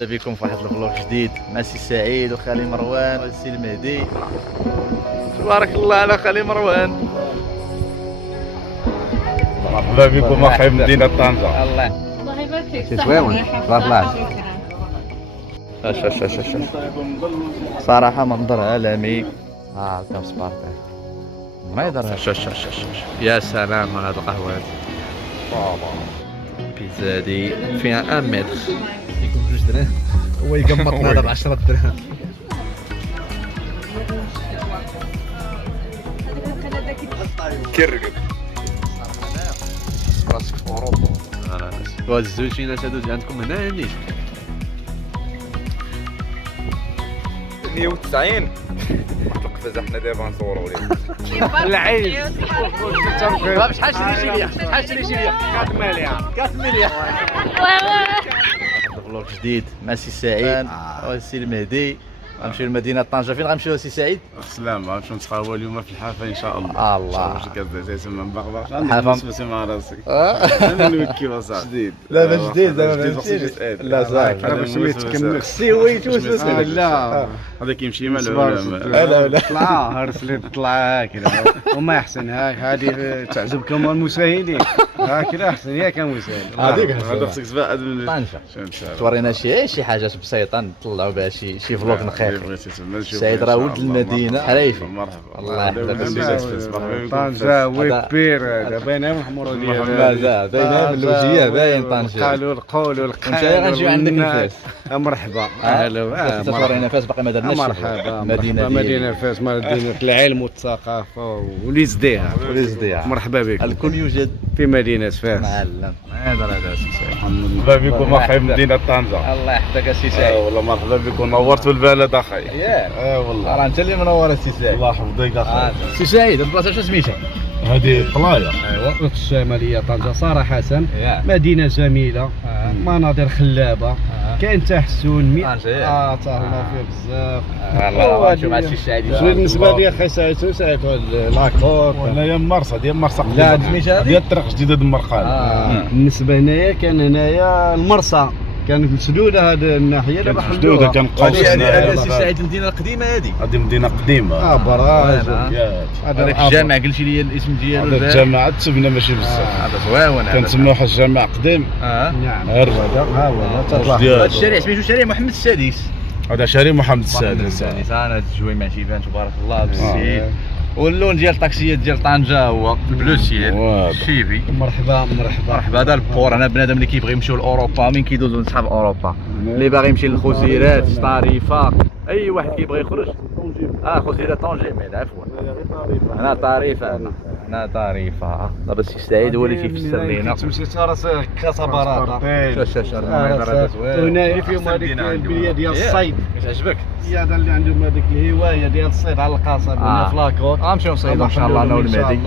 بكم في واحد الفلوق جديد مع سي سعيد وخالي مروان والسي المهدي. تبارك الله على خالي مروان. مرحبا بكم اخي مدينة طنجة. الله يبارك فيك. شي زويون تبارك الله. اش صراحة منظر عالمي. الكابس بارتي منيظر. يا سلام على هاد القهوة هادي. بيتزا هادي فيها 1 متر يكون 2 دراهم هو يقمطنا هذا ب 10 دراهم. كرقد راسك في اوروبا. وهاد الزوجينات هادو عندكم هنا نيت 190 تقفز احنا دابا نصوروا ليه. العيش شحال شريتي ليا؟ شحال شريتي ليا؟ 4 مليار 4 مليار. واحد الفلوق جديد مع سي سعيد والسي المهدي. غنمشيو لمدينة طنجة. فين غنمشيو سي سعيد؟ سلام غنمشيو نتقهوى اليوم في الحافة ان شاء الله. الله واش كتبدا تسمى مبغبغ الحافة. نسمع مع راسي انا نوكي وصاحبي جديد. لا باش جديد دابا لا صافي انا باش سميت سيويت وسوس. لا هذا كيمشي مع العلماء. لا طلع هرسلي طلع هكذا وما احسن هذه تعجبكم المشاهدين هكذا احسن ياك المشاهد. هذا خصك تبعد من طنجة. تورينا شي حاجات بسيطة نطلعوا بها شي فلوق نخيف. سعيد راه ولد المدينة حريفي. مرحبا الله يحفظك. طنجة وكبير هذا باينه محمر لا باينه بالوجهية باين طنجة. قالوا القول وانت غنجيو عندك الفاس. مرحبا اهلا تورينا فاس باقي ما درناش. مرحبا مدينة مدينة فاس مدينة العلم والثقافة وليزديها. مرحبا بكم. الكل يوجد في مدينة فاس. معلم هذا سي سعيد. مرحبا بكم اخي مدينة طنجة. الله يحفظك سي سعيد. والله مرحبا بكم نورتوا البلد اخي. ياه والله راه انت اللي منور سي سعيد. الله يحفظك اخي. سي سعيد البلاصه شنو سميتها؟ هذه طلايا. ايوا الشمالية طنجة صراحة مدينة جميلة مناظر خلابة كاين تحسن طنجة تهلا فيها بزاف. والله نشوف مع سي سعيد. بالنسبة لي اخي سعيد سعيد لاكور ولا يا مرسى ديال مرسى لا سميتها ديال الطريق جديدة دمرقان. بالنسبة هنايا كان هنايا المرسى كانت مسدودة هذه الناحية دابا كانت مسدودة كان قوس. هذه سي سعيد المدينه القديمه هذه. هذه مدينة قديمة. براج هذاك الجامع قلتي لي الاسم ديالو. هذا الجامع تبنى ماشي بزاف. هذا زويون. كنسموه الجامع قديم. نعم هذا هذا الشارع سميتو شارع محمد السادس. هذا شارع محمد السادس. انا الجويمع تيبان تبارك الله بالسيد. واللون ديال الطاكسيات ديال طنجة هو البلو سيل شيفي. مرحبا هذا البور. انا بنادم اللي كيبغي يمشيو لاوروبا من كيدوزو لصحاب اوروبا اللي باغي يمشي للخزيرات طريفه. اي واحد كيبغي يخرج خزيرات طنجة ميل عفوا. انا طريفه هنا طريفه. دابا السي سعيد هو اللي تيفسر لينا. تمشي تراس كاسا براطه هنا فيهم هذيك البليه ديال الصيد. عجبك؟ هذا اللي عندهم هذيك الهوايه ديال الصيد على القصب هنا في لاكوت. غنمشيو نصيدو ان شاء الله انا والمهدي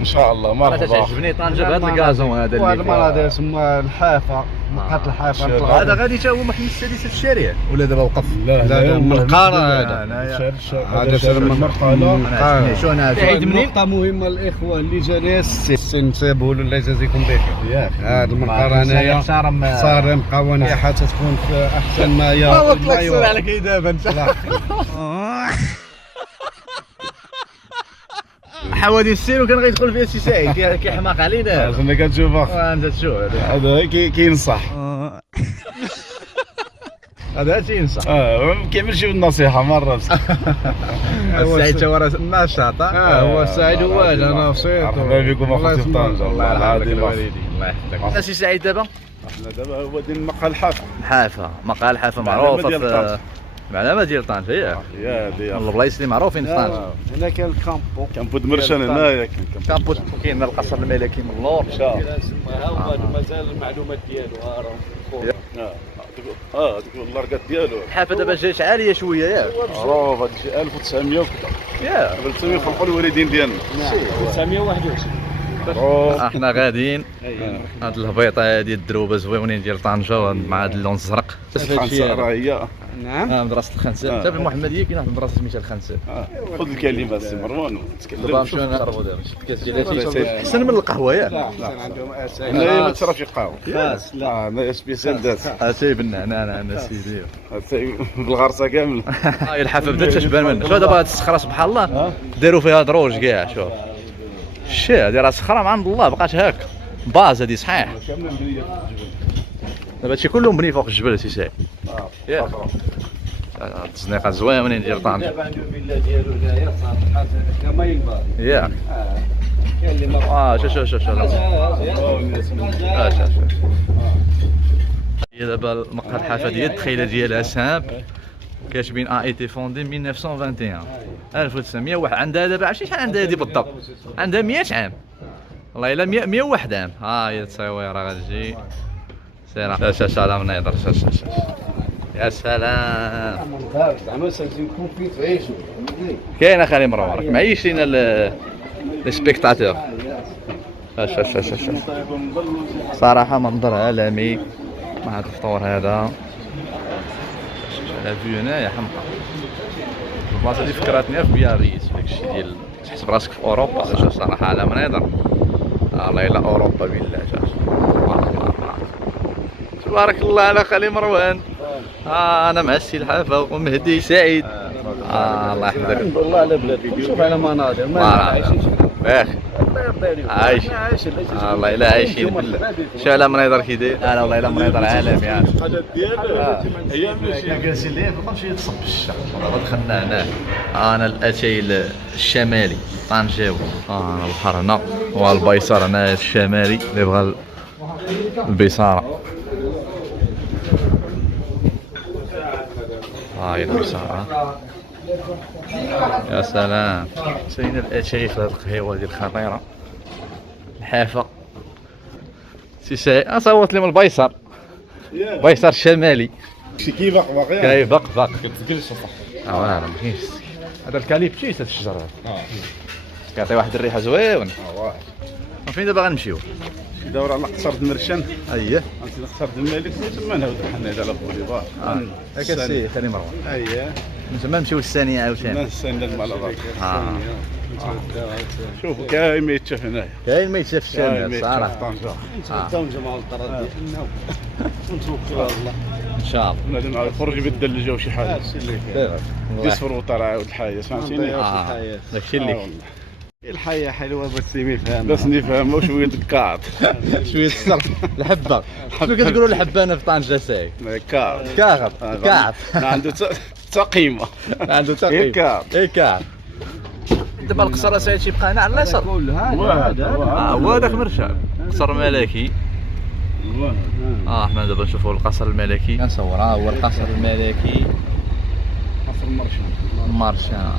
ان شاء الله. انا مرحبا. تعجبني طنجة بهذا الكازون هذا اللي وهذا المرض يسمى الحافه مقاط الحافه. هذا غادي تا هو محمد السادس في الشارع ولا دابا وقف؟ لا من القاره هذا شر من انا شو انا عيد منين؟ نقطة مهمة الإخوة اللي جالس سنسيبوا الله يجازيكم بخير. هذا المنقار هنايا صارم قوانيحها تكون في أحسن ما وقت لك سير عليك دابا انت. حوادث السير وكان غيدخل فيها السي سعيد كيحماق علينا. انا كنشوف اخ انت تشوف هذا كينصح. هذا تينصح. ما كيعملش بالنصيحة مرة. السعيد تا هو نشاط. هو السعيد هو انا نصيت. مرحبا بكم اخوتي في طنجة. الله يحفظك الوالدي. الله يحفظك. السي سعيد دابا احنا دابا هو ديال مقهى الحافة. مقهى الحافة معروفة في معلمة ديال طنجة يا ديال البلايص اللي معروفين في طنجة. هنا كاين الكامبو كامبو دمرشان هنايا كامبو كاين القصر الملكي من اللور. ها هو مازال المعلومات ديالو هذوك اللاركات ديالو. الحافة دابا جات عالية شوية ياك. معروف هادشي 1900 وكذا. ياك قبل 900 خلقوا الوالدين ديالنا. 921 احنا غاديين هاد الهبيطه هادي الدروبه زويونين ديال طنجه مع هاد اللون الزرق. الخنسه راه هي. نعم مدرسه الخنساء حتى في المحمديه كاين واحد المدرسه سميتها الخنساء. خذ الكلمه سي مروان دابا نمشيو نشربوا دابا شي كاس ديال احسن من القهوه ياك. عندهم هنايا ما تشربش قهوه خاص. لا هنايا سبيسيال دات سي بالنعناع انا سيدي بالغرسه كامله. هاي الحافه بدات تشبان منها. شوف دابا هاد الصخره سبحان الله داروا فيها دروج كاع. شوف الشي هادي راه صخره من عند الله بقات هاك باز هادي صحيح. دابا هادشي كله مبني فوق الجبل سي سعيد. ياك التزنيقه زوينين ديال طنجه. ياك شوف هي دابا المقهى الحافه ديال الدخيله ديالها سامبل كاتبين ايتي فوندي 1921 1901. عندها دابا عرفتي شحال عندها هادي بالضبط؟ عندها 100 عام والله الا 101 عام. ها هي التصويره غتجي سير شاش على منيضر شاش يا سلام. كاين اخي مروان معيشين لي سبيكتاتور. شاش صراحه منظر عالمي مع هذا الفطور هذا. الفيو هنايا حمقى. البلاصه اللي فكرتني في بياريس داكشي ديال تحس براسك في اوروبا. صراحه على منيضر والله الا اوروبا بالله. تبارك الله على خالي مروان. انا مع السي الحافه ومهدي سعيد. الله يحفظك. والله على بلادي شوف على مناظر ما عايشين باخي عايش والله الا عايشين بالله. شو على منيضر كي داير؟ لا والله الا منيضر عالمي يعني. الحاجات ديالها هي ماشي جالسين ليه ما بقاش يتصب الشتا. والله دخلنا هنا انا الاتاي الشمالي طنجاوي. انا البحر هنا والبيصار هنا الشمالي اللي بغى البيصاره. هاي البيصاره يا سلام. ساينا الاتاي في هاد القهيوه ديال الخطيره الحافه سي سعيد. صوت لي من البيصار بيصار الشمالي. شي كيبق باقي كاي بق كتسكلش صح. ما كاينش هذا الكاليبتيس هاد الشجره كيعطي واحد الريحه زوينه. فين دابا غنمشيو؟ شي دوره على قصر المرشن. اييه غنمشي لقصر الملك تما نعاود الحنايه على بوليفار. هكا السي خلي مروان. اييه من تما نمشيو للثانيه عاوتاني. نستنى المال شوفوا كاين ما يتشاف هنايا. كاين ما يتشاف الشمال صراحه. طنجة مع الطراد ديالنا ونتوكلوا على الله ان شاء الله. بنادم يخرج يبدل الجو شي حاجه. يصفر وطر عاود الحياه فهمتيني. داكشي اللي الحياه حلوه بس ما يفهم بس نفهم وشويه الكارت شويه الصرف الحبه. شنو كتقولوا الحبه انا في طنجه ساي؟ كارت كارت عنده قيمه. عنده تقييم كارت. دابا القصر سعيد تيبقى هنا على اليسار. هو هذاك مرشد قصر ملكي. حنا دابا نشوفوا القصر الملكي. كنصور هو القصر الملكي قصر المارشان.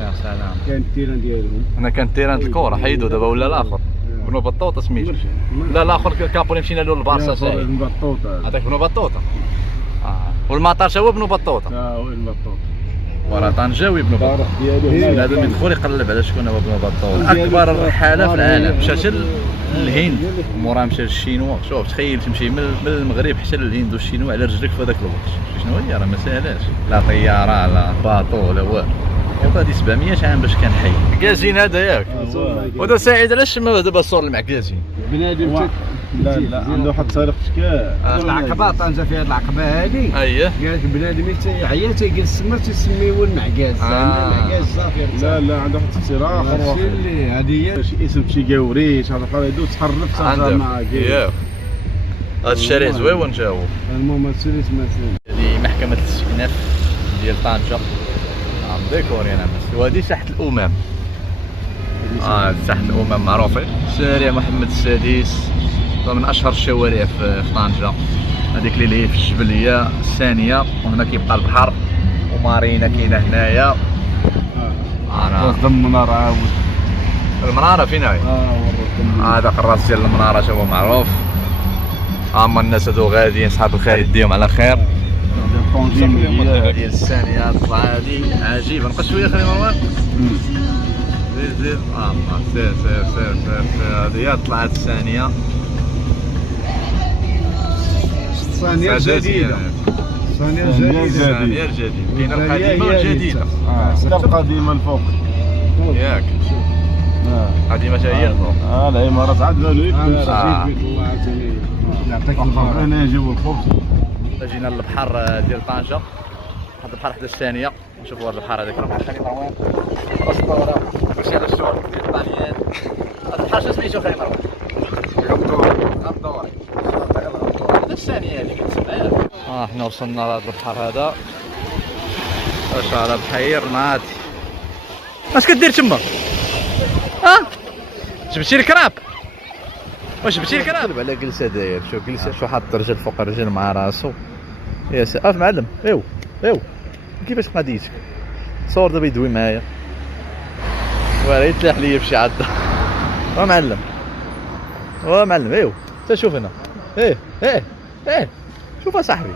يا سلام. كاين التيران ديالهم. هنا كان تيران الكره حيدوا دابا ولا الاخر بنو بطوطه سميتو. لا الاخر كابولي مشينا له للبارسا سعيد. بطوطه هذاك بنو بطوطه. والمطار تا هو بنو بطوطه. وين بطوطه وراه طنجاوي بنو بطوطه. بنادم يدخل يقلب على شكون هو بنو بطوطه. اكبر رحاله في العالم. مشى للهند ومورا مشى للشينوا. شوف تخيل تمشي من المغرب حتى للهند والشينوا على رجلك في هذاك الوقت. شنو هي راه ما ساهلاش. لا طياره لا باطو لا والو. هذه 700 عام باش كان حي. كازين هذا ياك. ودا سعيد علاش ما دابا الصور المعكازين؟ بنادم لا عنده واحد الطريق شكال. العقبه طنجه فيها العقبه هذه. اييه قال لك بنادم يعيا تيجلس تما تيسميوه المعكاز. المعكاز صافي. لا عنده واحد التفسير اخر. هذه هي شي اسم شي قاوريش هذا قال تحرف صافي معاك. ياك هذا الشارع زويون جاو. المهم هادشي مثلا هذه محكمه الاستئناف ديال طنجه. ديكوري انا بس. وهذه ساحه الامم. ساحه الامم معروفه. شارع محمد السادس من اشهر الشوارع في طنجه. هذيك اللي هي في الجبليه الثانيه. وهنا كيبقى البحر ومارينا كاينه هنايا. قدام المناره عاود. المناره فين هي؟ هذاك الراس ديال المناره تا هو معروف. اما الناس هادو غاديين صحاب الخير يديهم على خير. ديال الثانيه طلع هادي عجيبه. نبقى شويه خلي مروان. زيد سير سير سير سير هذه هي طلعت الثانية. الثانية جديدة. الثانية جديدة. كاينة القديمة والجديدة. القديمة الفوق. ياك. القديمة حتى هي الفوق. العمارات عاد غالية. يعطيك العافية. هنا يجيبوا الخبز. جينا للبحر ديال طنجة، واحد البحر حدا الثانية. نشوفوا هذا البحر هذاك راه خلينا وين؟ اسطورة. ماشي على الشغل ديال الطاليان. هذا البحر شنو سميتو خاي مروان؟ غندوري. هذا الثانية هذيك كتسمى. حنا وصلنا لهذا البحر هذا. واش على بحير ناضي. اش كدير تما؟ جبتي الكراب؟ واش جبتي الكراب؟ قلب على جلسة داير، شوف جلسة شو حاط الرجل فوق الرجل مع راسو. يا سي معلم، ايوا كيفاش قضيتك؟ صور دابا يدوي معايا. واه يتلاح ليا بشي عضة. معلم. معلم ايوا، تا شوف هنا. شوف اصاحبي.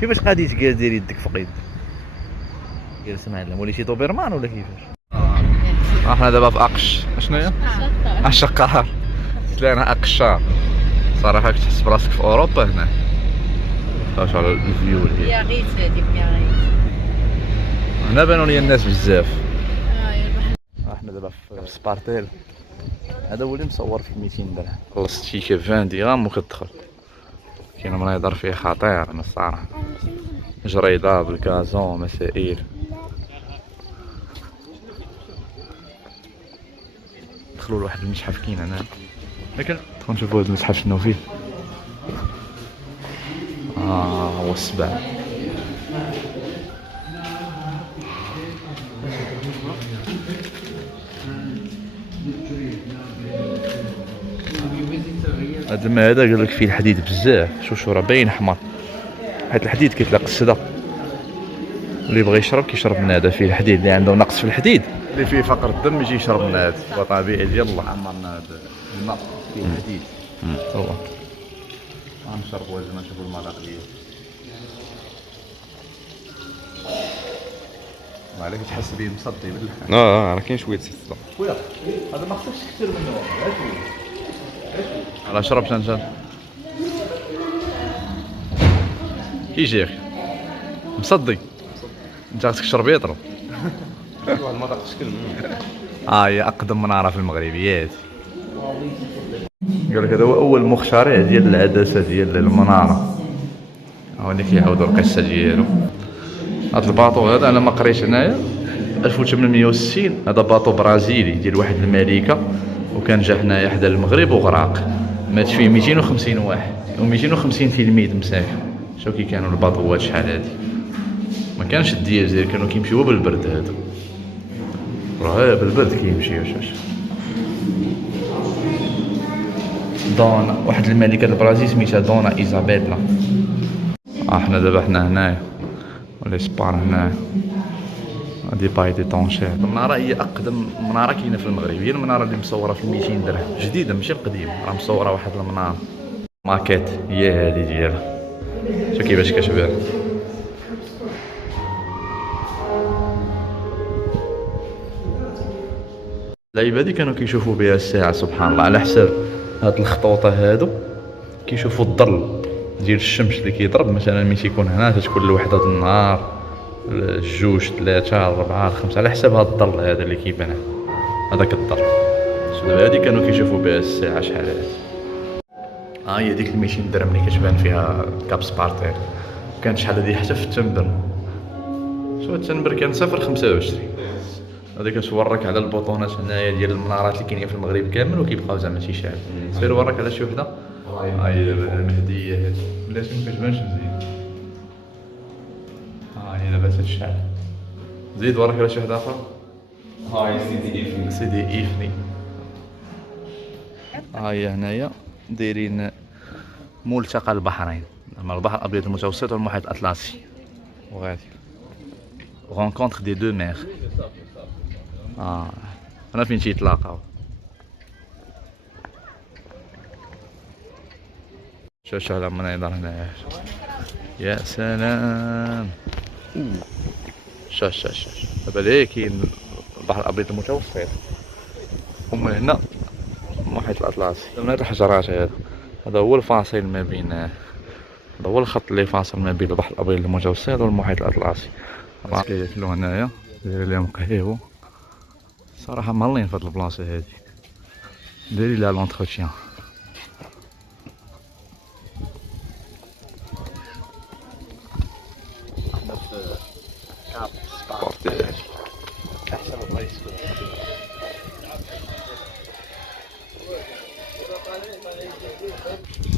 كيفاش قضيتك جالس دير يدك فوق يدك؟ جالس معلم، وليتي دوبرمان ولا كيفاش؟ احنا دابا في اقش، شنو هي؟ الشقار. طلعنا اقشار. صراحة كتحس براسك في اوروبا هنا. واش على الفيو اللي يا غيت هذيك يا غيت. هنا بانوا لي الناس بزاف. احنا دابا في سبارتيل. هذا هو اللي مصور في 200 درهم. خلصت شي 20 درهم وكتدخل. كاين مناظر فيه خطير انا الصراحة. جريدة بالكازون مسائل. دخلوا لواحد المتحف كاين هنا. لكن ندخلوا نشوفوا هذا المتحف شنو فيه. هو السبع. هذا الماء هذا قال لك فيه الحديد بزاف. شوف راه باين احمر، حيت الحديد كيتلاق السدا. اللي بغى يشرب كيشرب من هذا فيه الحديد. اللي عنده نقص في الحديد اللي فيه فقر الدم يجي يشرب من هذا. هو طبيعي ديال الله. عمرنا هذا الماء فيه الحديد. هو غنشربوا لازم نشوفوا المذاق ديالو. وعليك تحس به مصدي باللحم. راه كاين شويه الصدى. خويا هذا ما خصكش كثير منه. راه شربت انت كيجي اخي مصدي. انت خصك تشرب يضرب. واحد المذاق في شكل. هي اقدم مناره في المغرب ياتي. قال لك هذا هو اول مخترع ديال العدسه ديال المناره. هو اللي كيعاودوا القصه ديالو. هذا الباطو هذا انا ما قريت هنايا 1860. هذا باطو برازيلي ديال واحد الملكه، وكان جا هنايا حدا المغرب وغرق. مات فيه 250 واحد و250 تلميذ مساكن. شوف كي كانوا الباطوات شحال هادي. ما كانش الديازير، كانوا كيمشيو بالبرد. هذا راه بالبرد كيمشيو. واش دونا واحد الملكه البرازيل سميتها دونا ايزابيلا. حنا دابا حنا هنايا ولا سبار هنايا. هادي باي دي طونشير. المناره هي اقدم مناره كاينه في المغرب. هي المناره اللي مصوره في 200 درهم جديده ماشي القديم. راه مصوره واحد المناره ماكيت هي هادي ديالها. شوف كيفاش كتبان. اللعيبه هادي كانوا كيشوفوا بها الساعه سبحان الله. على حساب هاد الخطوطه هادو كيشوفوا الظل ديال الشمس اللي كيضرب. مثلا ملي تيكون هنا تتكون الوحده د النهار، الجوج، ثلاثة، أربعة، خمسة، على حساب هاد الظل هذا اللي كيبان. هذاك الظل. دابا هادي كانوا كيشوفوا بها الساعة شحال هادي. هي ديك 200 درهم اللي كتبان فيها كاب سبارتيل. كانت شحال هادي حتى في التنبر. شوف التنبر كان 0.25. هادي كتورك على البطونات هنايا ديال المنارات اللي كاينين في المغرب كامل وكيبقاو زعما تيشعل. سير وراك على شي وحدة. هاي دابا المهدية هادي بلاتي مكتبانش مزيان. هي دابا تتشعل. زيد وراك على شي وحدة أخرى. هاي سيدي إيفني. هي هنايا دايرين ملتقى البحرين، البحر الأبيض المتوسط والمحيط الأطلسي. وغادي rencontre des deux mers. هنا فين تيتلاقاو. شوف على المناظر هنايا. يا سلام. شوف دابا ليه كاين البحر الأبيض المتوسط. ومن هنا المحيط الاطلسي. من هاد الحجرات هذا هو الفاصل ما بين، هذا هو الخط اللي فاصل ما بين البحر الابيض المتوسط والمحيط الاطلسي. كياكلو هنايا داير لهم قهيوه. صراحه مالين في هاد البلاصه هادي، دايري لها لونتروتيان. احسن بلايص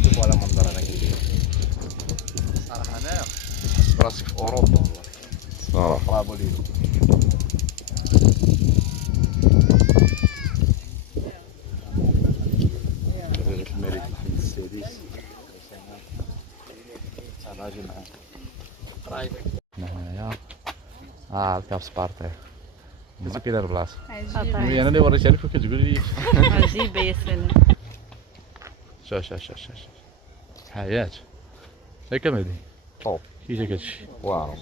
شوفوا على منظر انا كيدير. صراحه انا تحس براسك في اوروبا والله صراحه. برافو ليكم. كذلك الملك محمد السادس راجل معاه قرايب هنايا. الكاب سبارتي مزيان كاين البلاصه. انا اللي وريتها لك وكتقولي لي عجيبة يا سلام. شا حياة هاكا مهدي طوب كي جاك هادشي. واو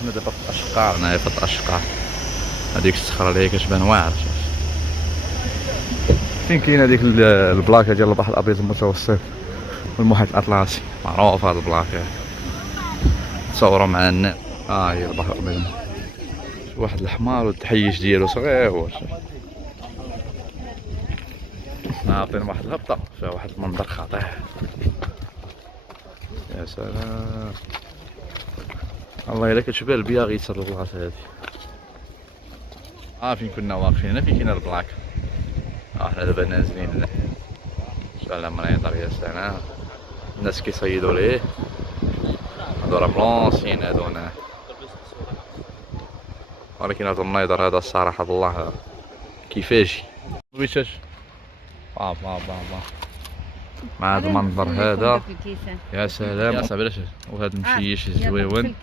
حنا دابا في الاشقار، هنايا في الاشقار. هاديك الصخرة اللي هي كتبان واعرة. فين كاين هاديك البلاكة ديال البحر الابيض المتوسط والمحيط الاطلسي؟ معروف هاد البلاكة، تصوروا مع الناس. هي البحر الابيض، واحد الحمار والتحيش ديالو صغير. عطينا واحد الهبطة فيها واحد المنظر خطير. يا سلام الله الا كتشبه البياغيت هاد البلاصة هادي. فين كنا واقفين هنا، فين كاين البلاك. حنا دابا نازلين هنا. شوف على مناظر يا سلام، الناس كيصيدوا ليه. هادو راه بلونسيين هادو هنا، ولكن هذا النيضر هذا الصراحة الله كيفاش ويشاش مع هذا المنظر هذا. يا سلام يا صاحبي. وهذا المشيش الزويون.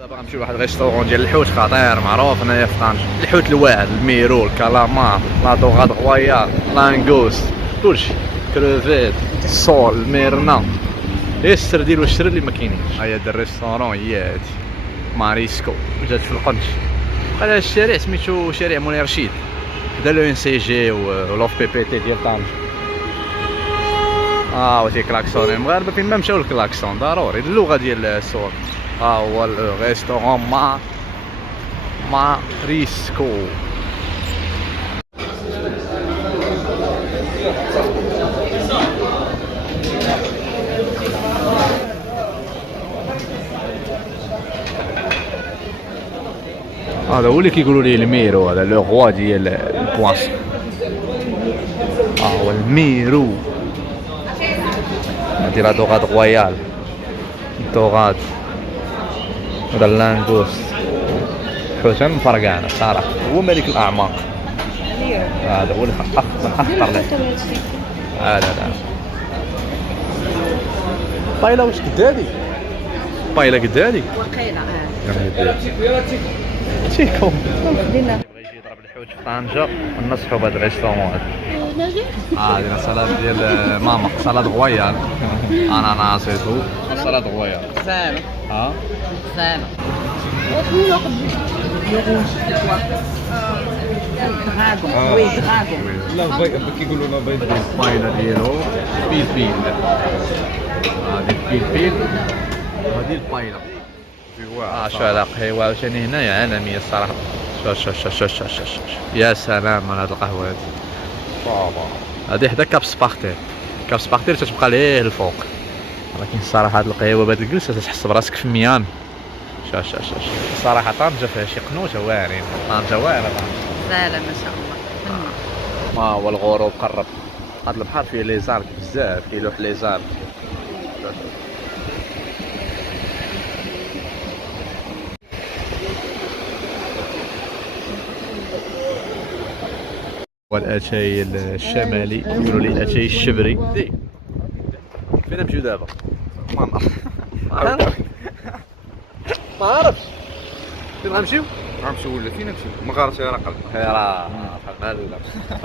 دابا غنمشيو لواحد الريستورون ديال الحوت خطير معروف هنايا في طنجة. الحوت الواعر، الميرو، الكالامار، لا دوغاد غويال، لانغوست، كلشي، كروفيت، الصول، الميرنا، هي السردين والشرد اللي ما كاينينش. هيا هاد الريستورون هي هادي ماريسكو، جات في القنج. هذا الشارع سميتو شارع منير رشيد، حدا لو ان سي جي ولوف بي بي تي ديال طنجة. وتي كلاكسون المغاربه فين ما مشاو الكلاكسون ضروري اللغه ديال السوق. هو الريستورون ماريسكو. هذا هو اللي كيقولوا ليه الميرو، هذا لو غوا ديال البواسون. هو الميرو. هادي لا دوغاد غويال، دوغاد، هذا اللانغوست، حوت مفرقعنا صراحة. هو ملك الأعماق، هذا هو اللي من أخطر له. لا بايلة واش قد هادي؟ بايلة قد هادي؟ وقيلة تيكم بغى يجي يضرب الحوت في طنجة ننصحو بهاد الريستورون هذا. هادي سلاد ديال ماما، سلاد غويال، اناناس ايتو، سلاد غويال زينة. زينة. وي دراغون. لا كيقولوا لا بيض. البايلة ديالو فلفل، هادي الفلفل وهادي البايلة. شو على قهوة عاوتاني هنايا عالمية الصراحة. شو يا سلام على هاد القهوة هادي. هادي حدا كاب سبارتير. كاب سبارتير تتبقى ليه الفوق، ولكن الصراحة هاد القهوة بهاد الجلسة تحس براسك في ميامي. شو الصراحة طنجة فيها شي قنوتة واعرين. طنجة واعرة طنجة. لا ما شاء الله. هو الغروب قرب. هاد البحر فيه لي زارك بزاف، كيلوح لي زارك. والاتاي الشمالي يقولوا لي الاتاي الشبري. فين نمشيو دابا؟ ما عرفتش فين غنمشيو؟ غنمشيو ولا فين نمشيو؟ مغارة هرقل.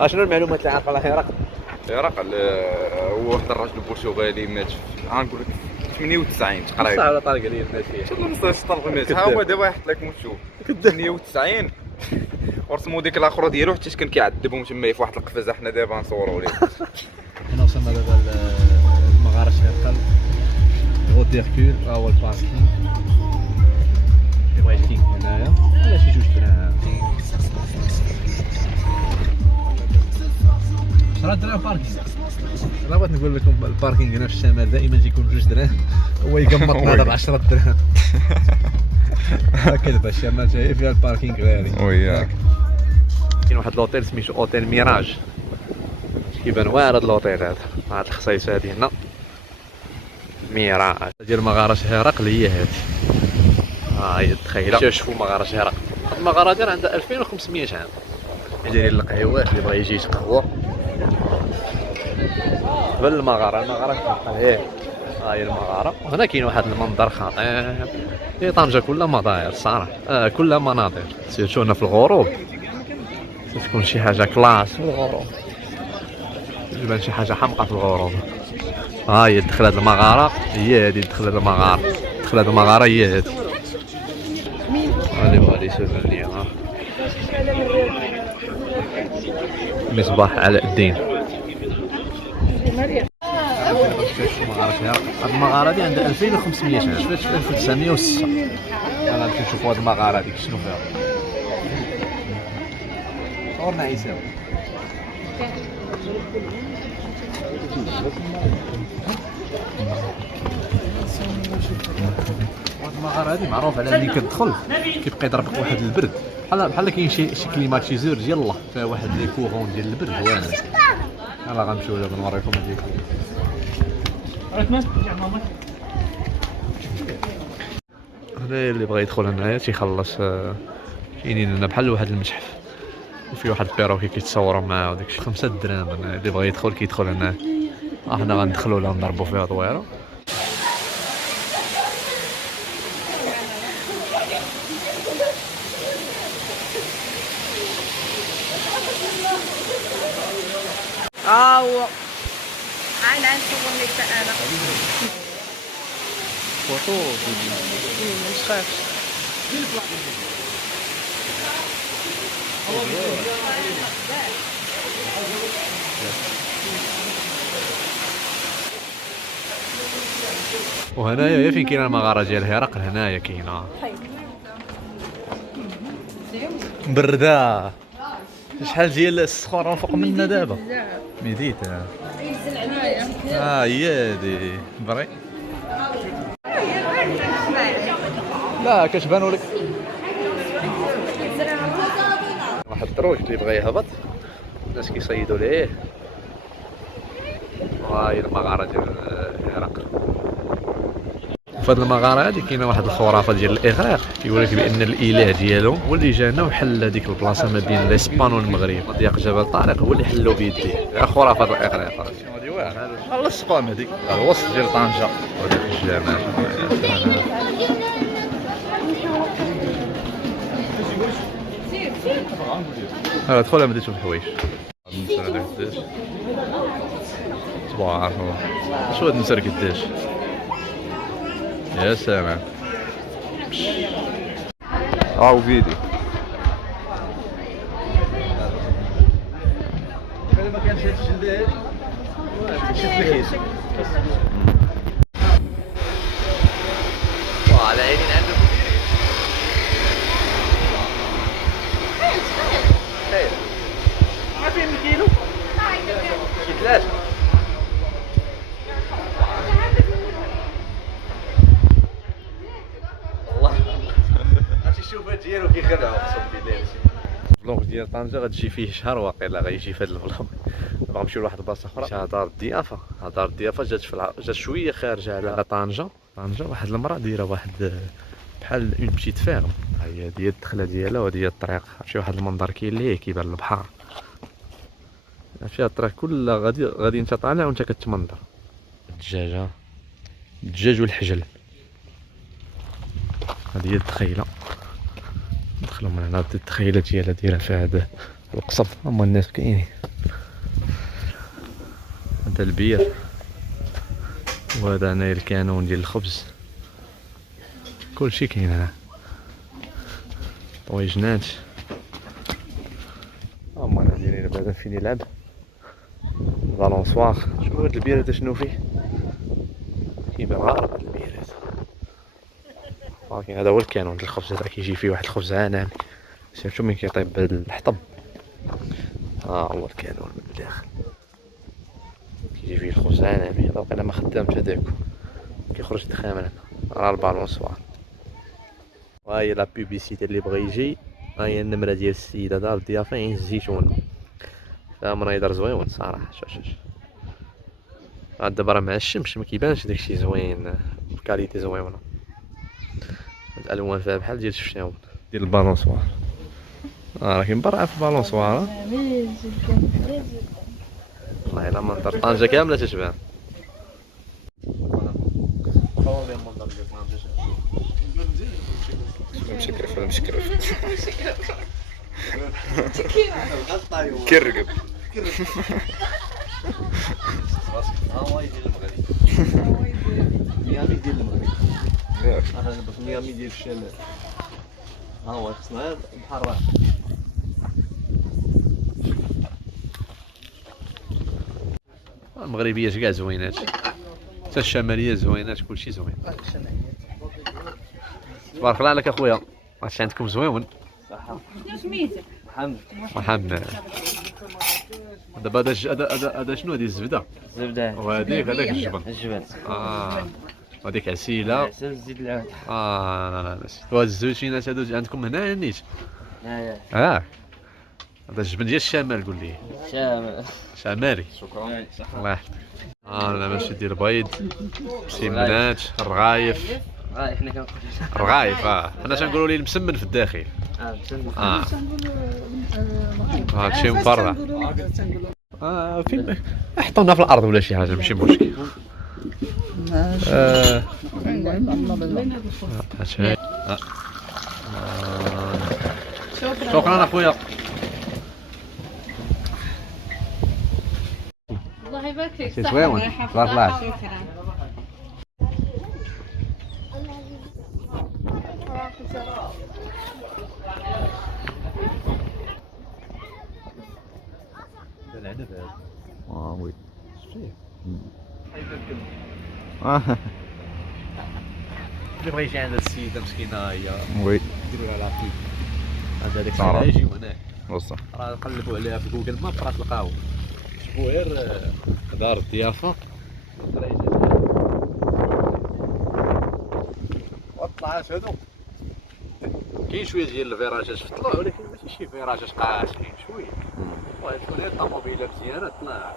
شنو المعلومات اللي عارفه على هرقل؟ هرقل هو واحد الراجل برتغالي مات غنقول لك 98 تقريبا. صح ولا طارق عليا ماشي. شنو نص طلق مات. ها هو دابا يحط لك وتشوف 98 ورسموا ديك الاخرى ديالو حتى كان كيعذبهم تما في واحد القفازه. حنا دابا نصوروا ليه. حنا وصلنا دابا المغاره الشرقيه غوت ديركول. ها هو الباركينغ اللي بغا يحكي هنايا على شي 2 دراهم. 10 دراهم باركينغ. انا بغيت نقول لكم الباركينغ هنا في الشمال دائما تيكون 2 دراهم، هو يقمطنا هذا ب 10 دراهم. كذب الشمال جاي فيها الباركينغ غالي. وياك كاين واحد لوطيل سميتو اوتيل ميراج، كيبان واعر هاد لوطيل هذا. هاد الخصيص هادي هنا ميراج ديال مغاره هرقل هي هادي. ها هي تخيلوا شوفوا مغاره هرقل. هاد المغاره هادي عندها 2500 عام. دايرين القهوات اللي بغا يجي يتقهوى قبل المغاره كتبقى هي. ها هي المغاره. وهنا كاين واحد المنظر خطير. هي طنجة كلها مظاهر الصراحه، كلها مناظر. سيرتو هنا في الغروب تكون شي حاجه كلاس في الغروب، تبان شي حاجه حمقى في الغروب. ها هي دخل هاد المغاره، هي هادي دخل هاد المغاره، دخل هاد المغاره هي هادي. اللي بغا يسولنا ليا ها مصباح علاء الدين. هاد المغاره هادي عندها 2500 عام، شفت في 1906. انا نمشي نشوفوا هاد المغاره هاديك شنو فيها. صورنا عيساوي. هاد المغاره هادي معروف على ملي كتدخل كيبقى يضربك واحد البرد، بحال كاين شي كليماتيزور ديال الله فيها واحد لي كورون ديال البرد زوينين. يلاه غنمشيو دابا نوريكم هاديك. هنا اللي بغى يدخل هنايا تيخلص. كاينين هنا بحال واحد المتحف وفي واحد البيروكي كيتصوروا معاه وداكشي. 5 دراهم. هنا اللي بغى يدخل كيدخل هنا. حنا غندخلوا لها نضربوا فيها دويره. هو انا نصور لك انا فوتو ما تخافش. وهنايا فين كاينه المغاره ديال هرقل. هنايا كاينه برده. شحال ديال الصخور فوق منا دابا ميديت. هي هادي بري. لا كتبانوا لك واحد الدروج اللي بغى يهبط الناس كيصيدوا ليه. هاهي المغاره ديال هرقل. في هاد المغاره هادي كاينه واحد الخرافه ديال الاغريق، كيقول لك بان الاله ديالهم هو اللي جانا وحل هذيك البلاصه ما بين الاسبان والمغرب. ضيق جبل طارق هو اللي حلو بيديه. خرافه الاغريق هادي واعره. الله السقام هذيك الوسط ديال طنجه وداك الجمال. ادخل ما ديتو الحوايج. تبارك الله. شو هاد النسر قداش؟ يا سلام. هاو فيديو. ما كانش هاد الجلد شوف الكيس. وعلى عيني عندك خير. ما فين الكيلو؟ شي 3. ديالو كيخدعوا اقسم بالله. الفلوق ديال طنجة غتجي فيه شهر واقيلا غيجي في هاد الفلوق. دابا غنمشيو لواحد البلاصه اخرى. دار الضيافه. دار الضيافه جات شويه خارجه على طنجة. واحد المراه دايره واحد بحال اون بتيت فيرم. ها هي هي الدخله ديالها وهادي هي الطريق. شي واحد المنظر كاين ليه كيبان البحر فيها الطريق كلها غادي انت طالع وانت كتمنظر. الدجاج والحجل. هادي هي الدخيله. ندخلو من هنا. التخيله ديالها دايره فيها هذا القصب. هما الناس كاينين. هذا البير وهذا هنايا الكانون ديال الخبز. كلشي كاين هنا. طويجنات فين يلعب بالونسوار. شوف هاد البيرات شنو فيه، كيبان غارب هاد البيرات. ولكن هذا هو الكانون ديال الخبز، هذا كيجي فيه واحد الخبز عاناني، سيرتو من كيطيب بهاد الحطب. ها هو الكانون من الداخل كيجي فيه الخبز عاناني. هذا وقيلا ما خدامش هداك، كيخرج دخان من هنا. راه البالونسوار، وها هي لا بوبيسيتي اللي بغى يجي. ها هي النمرة ديال السيدة دار الضيافة عين الزيتون، فيها مناظر زويون صراحة. شوف عاد دابا راه مع الشمس مكيبانش داكشي زوين، بكاليتي زوينة. هاد الألوان فيها بحال ديال الشفشاون ديال البالونسوار. راه كاين برا في البالونسوار. والله إلا منظر طنجة كاملة تشبه. مشكرف ولا مشكرف؟ كرقب. هاواي ديال المغرب، ميامي ديال المغرب، انا باش ميامي ديال الشمال. هاواي خصنا بحال راه المغربيات كاع زوينات، حتى الشماليه زوينات، كلشي زوين. تبارك الله عليك اخويا، هادشي عندكم زوين. شنو سميتك؟ محمد. دابا هذا شنو هذه الزبده؟ الزبدة وهذيك هذاك الجبن. الجبن وهذيك عسيله. عسل زيد العود. لا وهاد الزوينات هادو عندكم هنا نيت؟ هذا الجبن ديال الشمال قول لي. شمالي. شكرا. الله يحفظك. لا ماشي ديال البيض، مسمنات، الرغايف. حنا كنقولوا الرغايف حنا تنقولوا ليه المسمن في الداخل. هادشي من برا. فين حطونا في الارض ولا شي حاجه ماشي مشكل. شكرا اخويا. الله يبارك فيك. شي زويون. بارك الله. شكرا. وي اللي بغى يجي عند السيده مسكينه هي وي ديروا لها لابيب. هذا داك السيد يجيو هنا وصح. راه نقلبوا عليها في جوجل ماب راه تلقاو. شوفوا غير دار الضيافه والطلعات هادو. كاين شويه ديال الفيراجات في الطلوع، ولكن ماشي شي فيراجات قاصحين شويه. وغادي تكون غير الطوموبيله مزيانه طلع،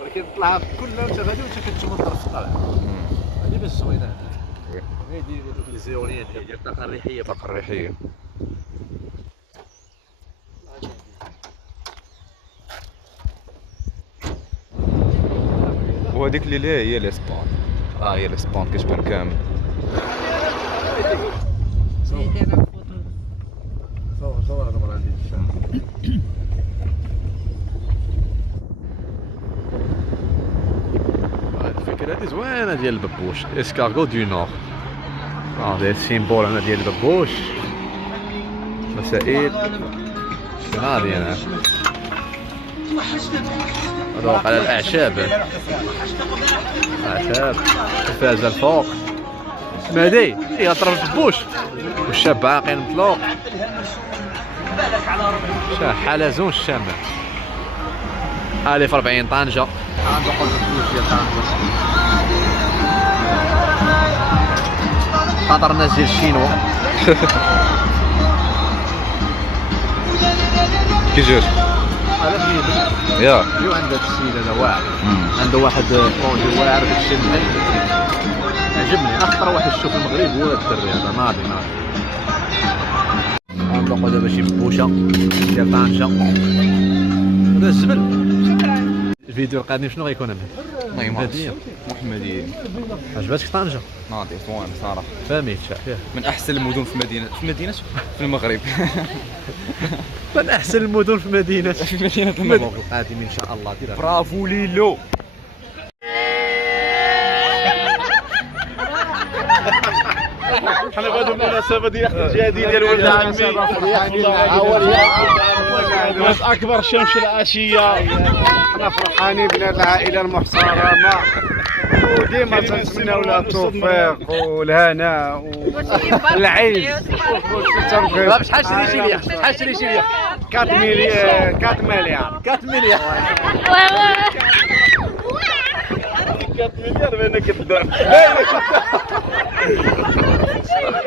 ولكن طلعها كلها وانت غادي وانت كتمنظر في الطلعه. هادي باش زوينه هنا. هادي دوك لي زيوريين ديال الطاقه الريحيه. الطاقة الريحية. وهذيك اللي ليها هي الاسبان. هي الاسبان كتبان كامل. صور هذا مرة عندي الشام. الفكرة هادي زوينة ديال الببوش، اسكارغو دو نور. هذا السيمبول هنا ديال الببوش. مسائل هادي انا. هذا واقع على الاعشاب. اعشاب التلفازة الفوق. مهدي هي غتضرب الببوش والشاب باقي مطلوق. حلزون الشمال. هذه في 40 طنجة. غندوقو الببوش ديال طنجة. خاطر الناس ديال الشينوا. كي جات؟ هذا فيه يا جيو عند هاد السيد هذا واعر. عنده واحد برودوي واعر داكشي عجبني. اخطر واحد شوف المغرب هو الدري هذا ناضي. غنطلقو دابا شي ببوشه ديال طنجة. هذا الزبل. الفيديو القادم شنو غيكون هذا؟ محمدية. عجبتك طنجة؟ ناضي زوين صراحة. فهميت فيها من أحسن المدن في مدينة في المغرب. من احسن المدن في مدينة المغرب القادم ان شاء الله. برافو ليلو. حنا بهذه المناسبه ديال الجهادي ديال ولد عمي الناس اكبر شمس العشيه. حنا فرحانين بهذه العائله المحترمه وديما تنتمناو لها التوفيق والهناء والعز. شحال شريتي ليا؟ شحال شريتي ليا؟ 4 مليار 4 مليار 4 مليار 4 مليار بانك كذاب.